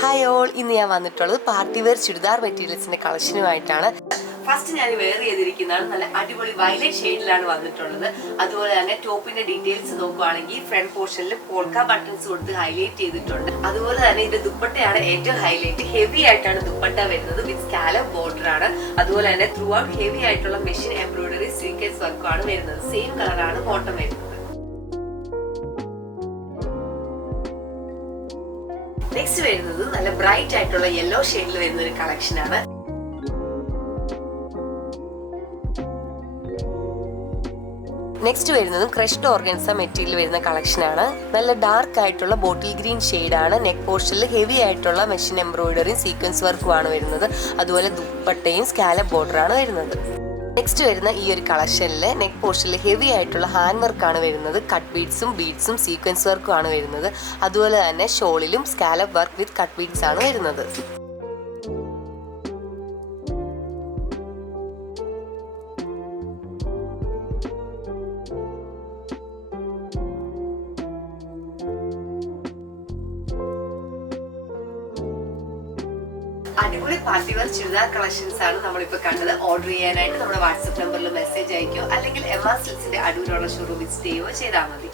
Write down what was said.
Hi all, ഇന്ന് ഞാൻ വന്നിട്ടുള്ളത് പാർട്ടി വെയർ ചുരിദാർ മെറ്റീരിയൽസിന്റെ കളക്ഷനുമായിട്ടാണ്. ഫസ്റ്റ് ഞാൻ വെയർ ചെയ്തിരിക്കുന്നതാണ് നല്ല അടിപൊളി വയലറ്റ് ഷെയ്ഡിലാണ് വന്നിട്ടുള്ളത്. അതുപോലെ തന്നെ ടോപ്പിന്റെ ഡീറ്റെയിൽസ് നോക്കുവാണെങ്കിൽ ഫ്രണ്ട് പോർഷനിൽ പോൾക്ക ബട്ടൺസ് കൊടുത്ത് ഹൈലൈറ്റ് ചെയ്തിട്ടുണ്ട്. അതുപോലെ തന്നെ ഇതിന്റെ ദുപ്പട്ടയാണ് ഏറ്റവും ഹൈലൈറ്റ്. ഹെവി ആയിട്ടാണ് ദുപ്പട്ട വരുന്നത്, വിത്ത് സ്കാലപ്പ് ബോർഡർ ആണ്. അതുപോലെ തന്നെ ത്രൂ ഔട്ട് ഹെവി ആയിട്ടുള്ള മെഷീൻ എംബ്രോയിഡറി സീക്വൻസ് വർക്കാണ് വരുന്നത്. സെയിം കളറാണ് ബോട്ടം വരുന്നത്. നെക്സ്റ്റ് വരുന്നത് നല്ല ബ്രൈറ്റ് ആയിട്ടുള്ള യെല്ലോ ഷെയ്ഡിൽ വരുന്ന ഒരു കളക്ഷൻ ആണ്. നെക്സ്റ്റ് വരുന്നതും ക്രഷ്ഡ് ഓർഗൻസ മെറ്റീരിയൽ വരുന്ന കളക്ഷൻ ആണ്. നല്ല ഡാർക്ക് ആയിട്ടുള്ള ബോട്ടിൽ ഗ്രീൻ ഷെയ്ഡ് ആണ്. നെക്ക് പോർഷനിൽ ഹെവി ആയിട്ടുള്ള മെഷീൻ എംബ്രോയിഡറിയും സീക്വൻസ് വർക്കും ആണ് വരുന്നത്. അതുപോലെ ദുപ്പട്ടയും സ്കാലപ്പ് ബോർഡർ ആണ് വരുന്നത്. നെക്സ്റ്റ് വരുന്ന ഈ ഒരു കളക്ഷനിൽ നെക്ക് പോർഷനിൽ ഹെവി ആയിട്ടുള്ള ഹാൻഡ് വർക്കാണ് വരുന്നത്. കട്ട് ബീഡ്സും സീക്വൻസ് വർക്കും ആണ് വരുന്നത്. അതുപോലെ തന്നെ ഷോളിലും scallop work with cut beads ആണ് വരുന്നത്. അടിപൊളി പാർട്ടി വെയർ ചുരിദാർ കളക്ഷൻസ് ആണ് നമ്മളിപ്പോൾ കണ്ടത്. ഓർഡർ ചെയ്യാനായിട്ട് നമ്മുടെ വാട്സ്ആപ്പ് നമ്പറിൽ മെസ്സേജ് അയക്കുകയോ അല്ലെങ്കിൽ എം ആർ സിൽസിന്റെ അടൂരുള്ള ഷോറൂം വിസിറ്റ് ചെയ്യുകയോ ചെയ്താൽ മതി.